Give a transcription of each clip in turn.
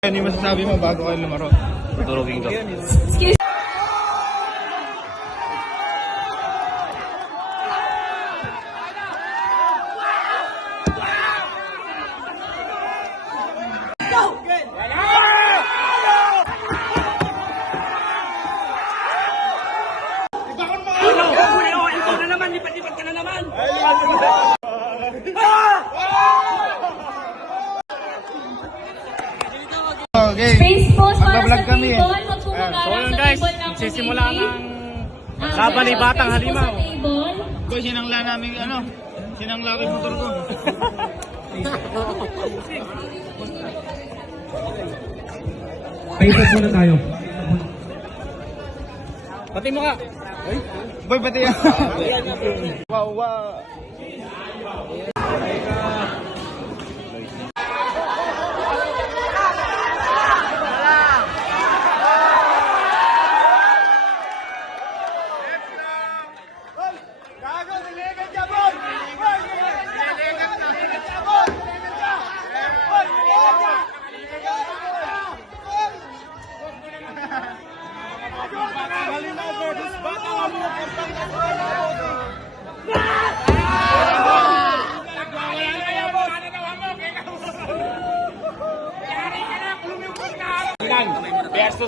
Ano yung masasabi mo bago kayo lumaro? Duruging daw. Excuse Okay. Space pause para Magbablog sa kami eh. table. Huwag po So mag-arang yun sa guys, table ng magsisimula committee. ng laban ni Batang Space po Halimaw. sa table. Boy, sinangla namin sinangla ko yung motor ko. Paces muna tayo. Pati mo ka. Boy, pati yan. Wow, wow.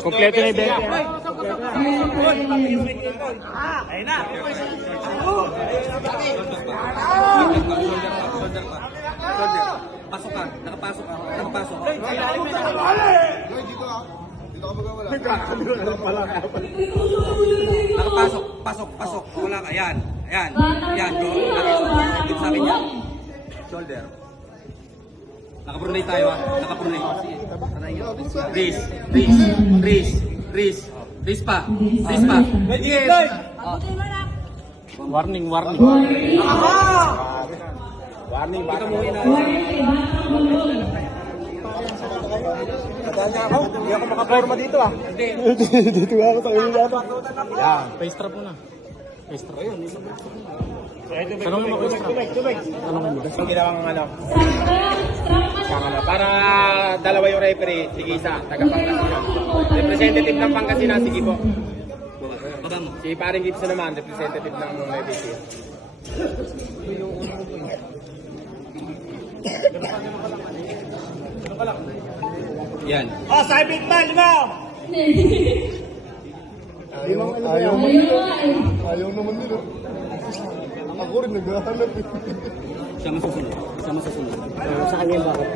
Kompleto na yung 20. Pasok ka, nakapasok ka, nakapasok. Nakapasok, pasok, pasok. Wala ka, yan. Ayan, yan. Go. Nakapasok sa akin yan. Shoulder. Nakaprunay tayo ha. Nakaprunay. Wrist, wrist, wrist, wrist. Wrist pa. Wrist pa. Yes. Warning, warning. Warning, Ikaw mo ina. Nadaan ako. Hindi ako makaporma dito ah. Hindi. Dito ako sa iyo yata. Yan, face trap muna. Face trap. Ayun. Tanong mo face trap. Tanong mo. Yung ginawang Strap para dalawa yung referee, sige isa, taga Pangasinan. Representative ng Pangasinan, sige po. Baba mo. Si paring Gibson naman, representative ng FBC. Yan. Oh, sabit man mo. Ayaw naman nila. Ako rin naghahanap eh. Siya masusunod. Siya masusunod. Sa kanya yung bakit?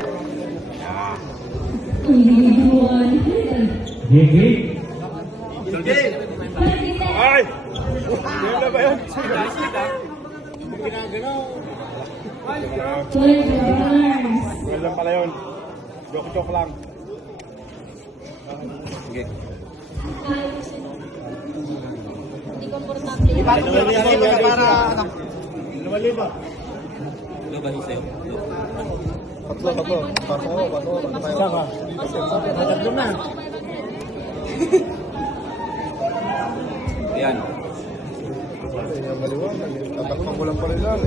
Gigi. Ay! Yan na ba yun? Ginagalaw. Ganyan pala yun. Joke-joke lang. Sige. Hindi komportable. Lubahin sa'yo. Patlo. Patlo na. Yan. Tatakpan ko lang pala lang.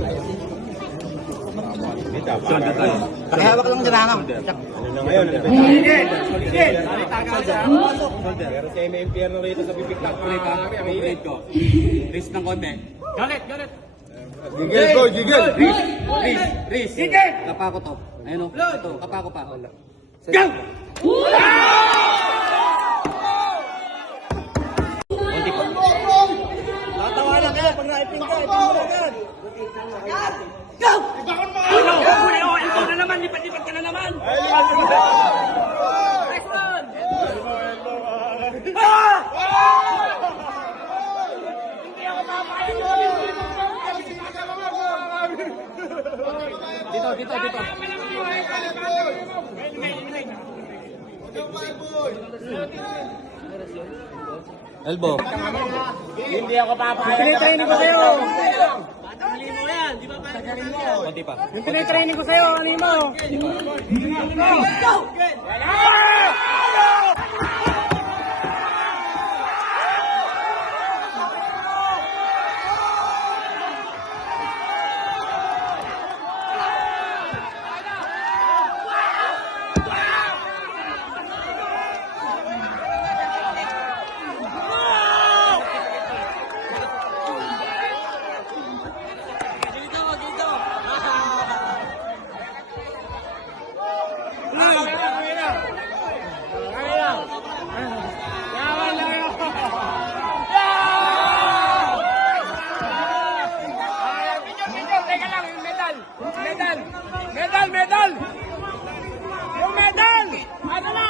Shoulder tayo. Pakihawak lang dyan ano. Ano na ngayon? Pero si MMPR na rito sa bibig na Ulit ha. Ulit ko. Wrist ng konti. Galit, galit. Gigil ko, gigil! Wrist. Wrist. Kapako to. Ayun o. Ito. Kapako pa. Go! Konti pa. Tatawanan ka pag naipin ka. Ipin mo agad. Ikaw na naman. Lipat-lipat ka na naman. Dito. Elbow. Hindi ako papayag. Pinitraining ko sa'yo. Konti pa. Yung pinitraining ko sa'yo, ano mo? Medal! Medal! Medal! Yung medal! Ano na?